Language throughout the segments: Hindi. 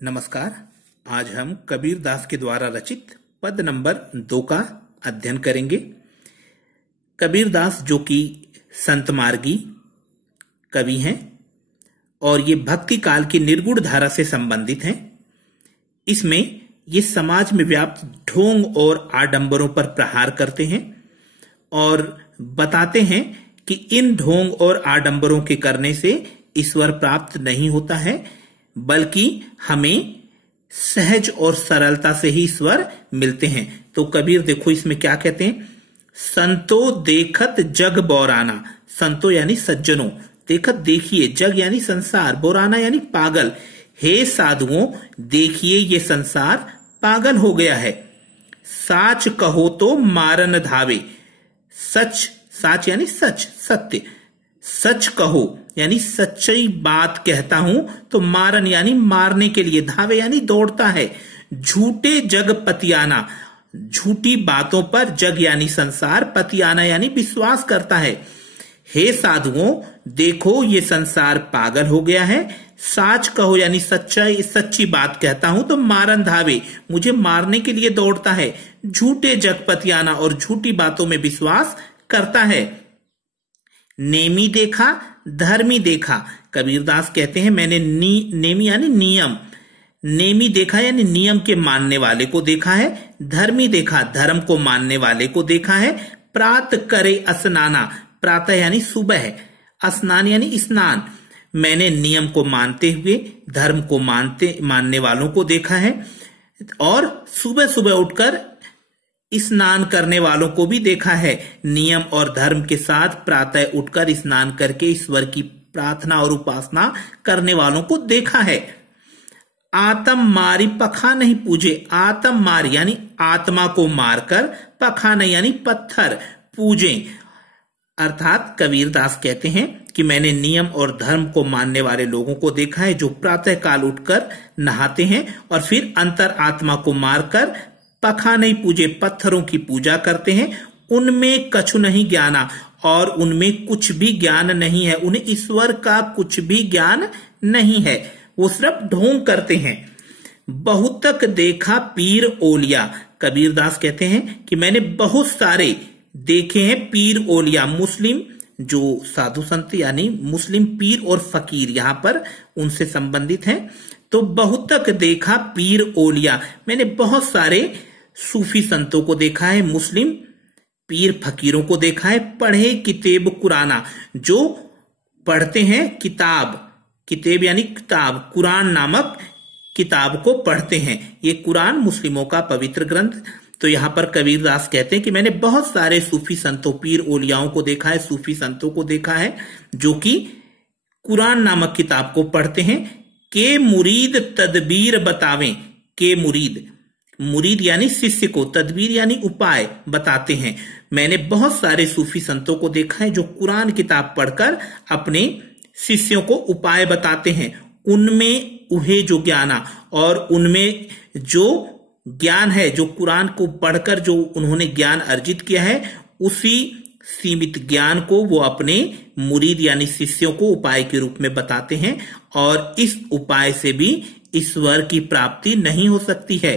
नमस्कार। आज हम कबीर दास के द्वारा रचित पद नंबर 2 का अध्ययन करेंगे। कबीर दास जो कि संत मार्गी कवि हैं और ये भक्ति काल की निर्गुण धारा से संबंधित हैं। इसमें ये समाज में व्याप्त ढोंग और आडंबरों पर प्रहार करते हैं और बताते हैं कि इन ढोंग और आडंबरों के करने से ईश्वर प्राप्त नहीं होता है, बल्कि हमें सहज और सरलता से ही ईश्वर मिलते हैं। तो कबीर देखो इसमें क्या कहते हैं, संतो देखत जग बौराना। संतो यानी सज्जनों, देखत देखिए, जग यानी संसार, बौराना यानी पागल। हे साधुओं देखिए ये संसार पागल हो गया है। साच कहो तो मारन धावे। सच, साच यानी सच, सत्य। सच कहो यानी सच्ची बात कहता हूं तो मारन यानी मारने के लिए, धावे यानी दौड़ता है। झूठे जग पतियाना, झूठी बातों पर, जग यानी संसार, पतियाना यानी विश्वास करता है। हे साधुओं देखो ये संसार पागल हो गया है। साच कहो यानी सच्ची बात कहता हूं तो मारन धावे, मुझे मारने के लिए दौड़ता है। झूठे जग पतियाना और झूठी बातों में विश्वास करता है। नेमी देखा धर्मी देखा। कबीरदास कहते हैं मैंने नेमी यानी नियम, नेमी देखा यानी नियम के मानने वाले को देखा है। धर्मी देखा, धर्म को मानने वाले को देखा है। प्रात करे स्नाना, प्रातः यानी सुबह, स्नान यानी स्नान। मैंने नियम को मानते हुए धर्म को मानने वालों को देखा है और सुबह सुबह उठकर स्नान करने वालों को भी देखा है। नियम और धर्म के साथ प्रातः उठकर स्नान करके ईश्वर की प्रार्थना और उपासना करने वालों को देखा है। आत्म मारी पखा नहीं पूजे। आत्म मार यानी आत्मा को मारकर, पखा नहीं यानी पत्थर पूजे। अर्थात कबीरदास कहते हैं कि मैंने नियम और धर्म को मानने वाले लोगों को देखा है जो प्रातः काल उठकर नहाते हैं और फिर अंतर आत्मा को मारकर पखा नहीं पूजे, पत्थरों की पूजा करते हैं। उनमें कछु नहीं ज्ञाना, और उनमें कुछ भी ज्ञान नहीं है, उन्हें ईश्वर का कुछ भी ज्ञान नहीं है, वो सिर्फ ढोंग करते हैं। बहुतक देखा पीर ओलिया। कबीरदास कहते हैं कि मैंने बहुत सारे देखे हैं पीर ओलिया, मुस्लिम जो साधु संत यानी मुस्लिम पीर और फकीर यहां पर उनसे संबंधित हैं। तो बहुतक देखा पीर ओलिया, मैंने बहुत सारे सूफी संतों को देखा है, मुस्लिम पीर फकीरों को देखा है। पढ़े किताब कुराना, जो पढ़ते हैं किताब, किताब यानी किताब, कुरान नामक किताब को पढ़ते हैं। ये कुरान मुस्लिमों का पवित्र ग्रंथ। तो यहां पर कबीरदास कहते हैं कि मैंने बहुत सारे सूफी संतों, पीर ओलियाओं को देखा है, सूफी संतों को देखा है जो कि कुरान नामक किताब को पढ़ते हैं। के मुरीद तदबीर बतावें। के मुरीद, मुरीद यानी शिष्य को, तदबीर यानी उपाय बताते हैं। मैंने बहुत सारे सूफी संतों को देखा है जो कुरान किताब पढ़कर अपने शिष्यों को उपाय बताते हैं। उनमें उहे जो ज्ञाना, और उनमें जो ज्ञान है, जो कुरान को पढ़कर जो उन्होंने ज्ञान अर्जित किया है, उसी सीमित ज्ञान को वो अपने मुरीद यानी शिष्यों को उपाय के रूप में बताते हैं। और इस उपाय से भी ईश्वर की प्राप्ति नहीं हो सकती है,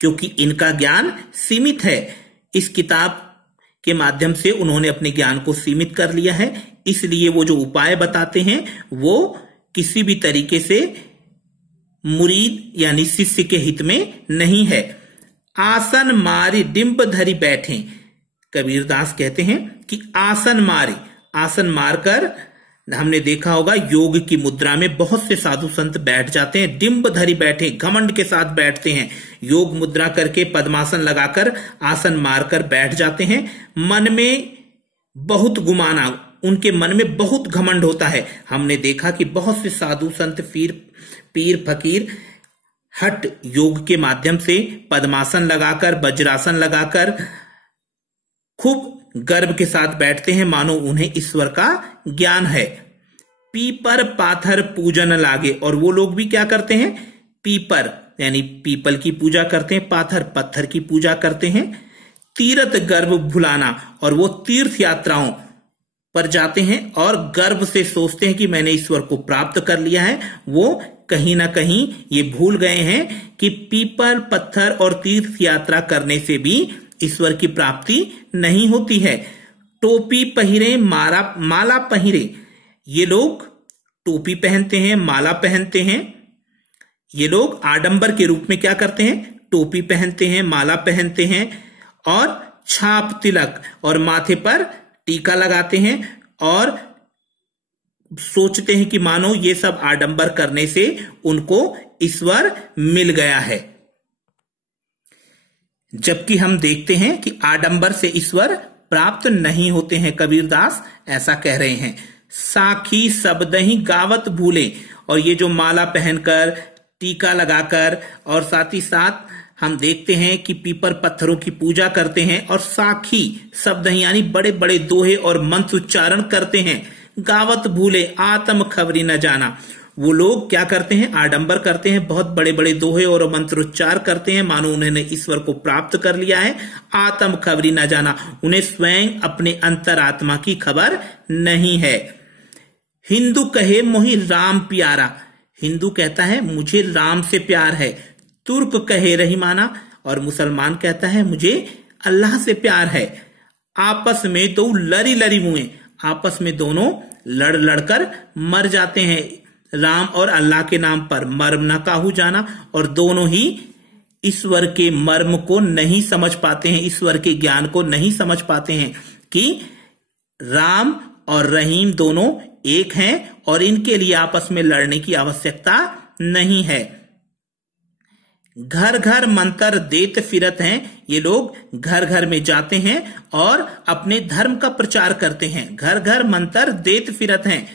क्योंकि इनका ज्ञान सीमित है। इस किताब के माध्यम से उन्होंने अपने ज्ञान को सीमित कर लिया है, इसलिए वो जो उपाय बताते हैं वो किसी भी तरीके से मुरीद यानी शिष्य के हित में नहीं है। आसन मारी डिंब धरी बैठे। कबीरदास कहते हैं कि आसन मारे, आसन मारकर हमने देखा होगा योग की मुद्रा में बहुत से साधु संत बैठ जाते हैं। डिंब धरी बैठे, घमंड के साथ बैठते हैं, योग मुद्रा करके पद्मासन लगाकर आसन मारकर बैठ जाते हैं। मन में बहुत गुमाना, उनके मन में बहुत घमंड होता है। हमने देखा कि बहुत से साधु संत, पीर फकीर हठ योग के माध्यम से पद्मासन लगाकर, वज्रासन लगाकर खूब गर्व के साथ बैठते हैं, मानो उन्हें ईश्वर का ज्ञान है। पीपर पाथर पूजन लागे, और वो लोग भी क्या करते हैं, पीपर यानी पीपल की पूजा करते हैं, पाथर पत्थर की पूजा करते हैं। तीर्थ गर्व भुलाना, और वो तीर्थ यात्राओं पर जाते हैं और गर्व से सोचते हैं कि मैंने ईश्वर को प्राप्त कर लिया है, वो कहीं ना कहीं ये भूल गए हैं कि पीपल, पत्थर और तीर्थ यात्रा करने से भी ईश्वर की प्राप्ति नहीं होती है। टोपी पहिरे, माला पहिरे, ये लोग टोपी पहनते हैं, माला पहनते हैं। ये लोग आडंबर के रूप में क्या करते हैं? टोपी पहनते हैं, माला पहनते हैं और छाप, तिलक और माथे पर टीका लगाते हैं और सोचते हैं कि मानो ये सब आडंबर करने से उनको ईश्वर मिल गया है। जबकि हम देखते हैं कि आडंबर से ईश्वर प्राप्त नहीं होते हैं। कबीरदास ऐसा कह रहे हैं। साखी शब्दहि गावत भूले, और ये जो माला पहनकर, टीका लगाकर और साथ ही साथ हम देखते हैं कि पीपर पत्थरों की पूजा करते हैं और साखी शब्द यानी बड़े बड़े दोहे और मंत्र उच्चारण करते हैं। गावत भूले, आत्म खबरी न जाना, वो लोग क्या करते हैं? आडंबर करते हैं, बहुत बड़े बड़े दोहे और मंत्रोच्चार करते हैं, मानो उन्होंने ईश्वर को प्राप्त कर लिया है। आत्म खबरी न जाना, उन्हें स्वयं अपने अंतरात्मा की खबर नहीं है। हिंदू कहे मोहि राम प्यारा, हिंदू कहता है मुझे राम से प्यार है। तुर्क कहे रहीमाना, और मुसलमान कहता है मुझे अल्लाह से प्यार है। आपस में दो लरी लरी मुए, आपस में दोनों लड़ लड़कर मर जाते हैं। राम और अल्लाह के नाम पर मर्म न काहू जाना, और दोनों ही ईश्वर के मर्म को नहीं समझ पाते हैं, ईश्वर के ज्ञान को नहीं समझ पाते हैं कि राम और रहीम दोनों एक हैं और इनके लिए आपस में लड़ने की आवश्यकता नहीं है। घर घर मंत्र देत फिरत हैं, ये लोग घर घर में जाते हैं और अपने धर्म का प्रचार करते हैं। घर घर मंत्र देत फिरत हैं,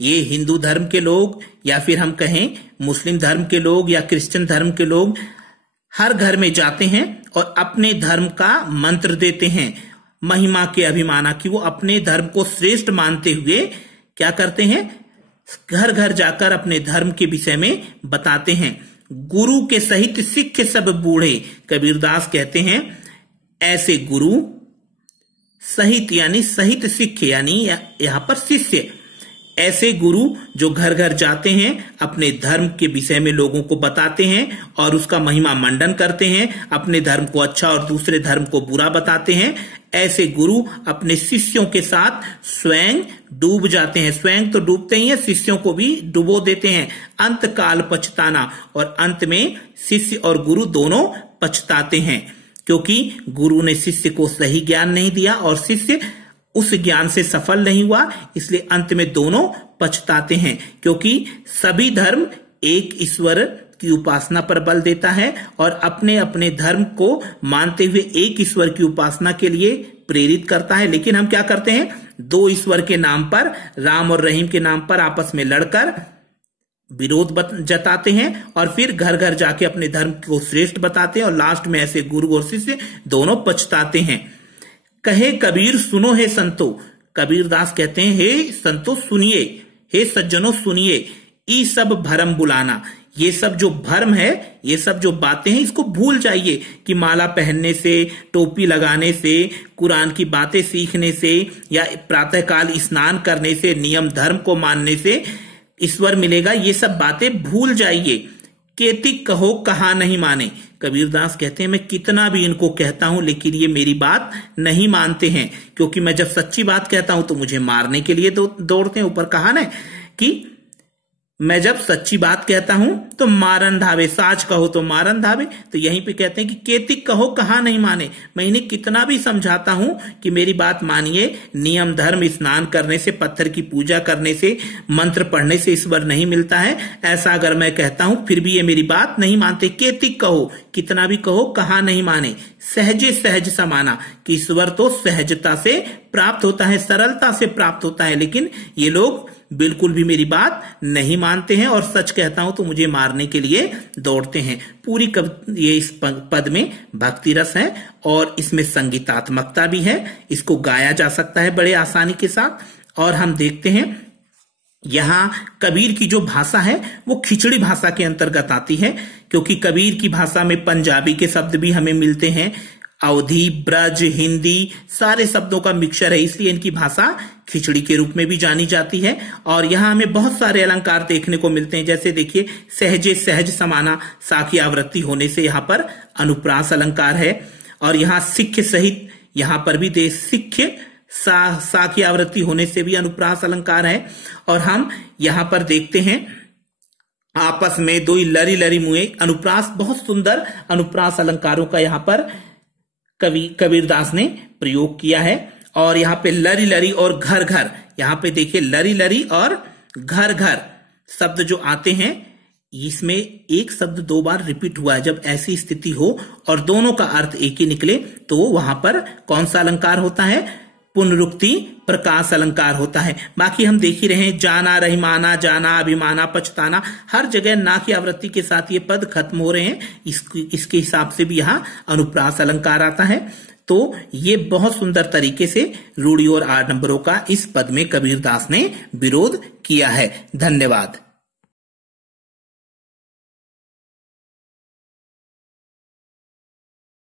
ये हिंदू धर्म के लोग या फिर हम कहें मुस्लिम धर्म के लोग या क्रिश्चियन धर्म के लोग हर घर में जाते हैं और अपने धर्म का मंत्र देते हैं, महिमा के अभिमाना की वो अपने धर्म को श्रेष्ठ मानते हुए क्या करते हैं? घर घर जाकर अपने धर्म के विषय में बताते हैं। गुरु के सहित सिख सब बूढ़े, कबीरदास कहते हैं ऐसे गुरु सहित यानी सहित सिख यानी यहां पर शिष्य, ऐसे गुरु जो घर घर जाते हैं, अपने धर्म के विषय में लोगों को बताते हैं और उसका महिमा मंडन करते हैं, अपने धर्म को अच्छा और दूसरे धर्म को बुरा बताते हैं, ऐसे गुरु अपने शिष्यों के साथ स्वयं डूब जाते हैं। स्वयं तो डूबते ही हैं, शिष्यों को भी डुबो देते हैं। अंत काल पछताना, और अंत में शिष्य और गुरु दोनों पछताते हैं, क्योंकि गुरु ने शिष्य को सही ज्ञान नहीं दिया और शिष्य उस ज्ञान से सफल नहीं हुआ, इसलिए अंत में दोनों पछताते हैं। क्योंकि सभी धर्म एक ईश्वर की उपासना पर बल देता है और अपने अपने धर्म को मानते हुए एक ईश्वर की उपासना के लिए प्रेरित करता है। लेकिन हम क्या करते हैं? दो ईश्वर के नाम पर, राम और रहीम के नाम पर आपस में लड़कर विरोध जताते हैं और फिर घर घर जाके अपने धर्म को श्रेष्ठ बताते हैं और लास्ट में ऐसे गुरु और शिष्य दोनों पछताते हैं। कहे कबीर सुनो हे संतो, कबीरदास कहते हैं हे संतो सुनिए, हे सज्जनों सुनिए, ई सब भरम बुलाना, ये सब जो भरम है, ये सब जो बातें हैं इसको भूल जाइए कि माला पहनने से, टोपी लगाने से, कुरान की बातें सीखने से या प्रातःकाल स्नान करने से, नियम धर्म को मानने से ईश्वर मिलेगा, ये सब बातें भूल जाइए। केतिक कहो कहा नहीं माने, कबीरदास कहते हैं मैं कितना भी इनको कहता हूं लेकिन ये मेरी बात नहीं मानते हैं, क्योंकि मैं जब सच्ची बात कहता हूं तो मुझे मारने के लिए दौड़ते हैं। ऊपर कहा ना कि मैं जब सच्ची बात कहता हूं तो मारन धावे, साच कहो तो मारन धावे, तो यहीं पे कहते हैं कि केतिक कहो कहा नहीं माने, मैं इन्हें कितना भी समझाता हूं कि मेरी बात मानिए, नियम धर्म स्नान करने से, पत्थर की पूजा करने से, मंत्र पढ़ने से ईश्वर नहीं मिलता है, ऐसा अगर मैं कहता हूं फिर भी ये मेरी बात नहीं मानते। केतिक कहो, कितना भी कहो कहा नहीं माने, सहजे सहज समाना, कि ईश्वर तो सहजता से प्राप्त होता है, सरलता से प्राप्त होता है, लेकिन ये लोग बिल्कुल भी मेरी बात नहीं मानते हैं और सच कहता हूं तो मुझे मारने के लिए दौड़ते हैं। पूरी ये इस पद में भक्ति रस है और इसमें संगीतात्मकता भी है, इसको गाया जा सकता है बड़े आसानी के साथ। और हम देखते हैं यहां कबीर की जो भाषा है वो खिचड़ी भाषा के अंतर्गत आती है, क्योंकि कबीर की भाषा में पंजाबी के शब्द भी हमें मिलते हैं, अवधी, ब्रज, हिंदी सारे शब्दों का मिक्सचर है, इसलिए इनकी भाषा खिचड़ी के रूप में भी जानी जाती है। और यहाँ हमें बहुत सारे अलंकार देखने को मिलते हैं, जैसे देखिए सहजे सहज समाना सा की आवृत्ति होने से यहाँ पर अनुप्रास अलंकार है। और यहाँ सिक्ख सहित यहाँ पर भी दे सिक्ख सा की आवृत्ति होने से भी अनुप्रास अलंकार है। और हम यहाँ पर देखते हैं आपस में दो लरी लरी मुए अनुप्रास, बहुत सुंदर अनुप्रास अलंकारों का यहाँ पर कबीरदास ने प्रयोग किया है। और यहाँ पे लरी लरी और घर घर, यहाँ पे देखिए लरी लरी और घर घर शब्द जो आते हैं, इसमें एक शब्द दो बार रिपीट हुआ है। जब ऐसी स्थिति हो और दोनों का अर्थ एक ही निकले तो वहां पर कौन सा अलंकार होता है? पुनरुक्ति प्रकाश अलंकार होता है। बाकी हम देख ही रहे हैं, जाना, रहीमाना, जाना, अभिमाना, पछताना, हर जगह ना की आवृत्ति के साथ ये पद खत्म हो रहे हैं। इसके हिसाब से भी यहाँ अनुप्रास अलंकार आता है। तो ये बहुत सुंदर तरीके से रूढ़ी और आडंबरों का इस पद में कबीरदास ने विरोध किया है। धन्यवाद।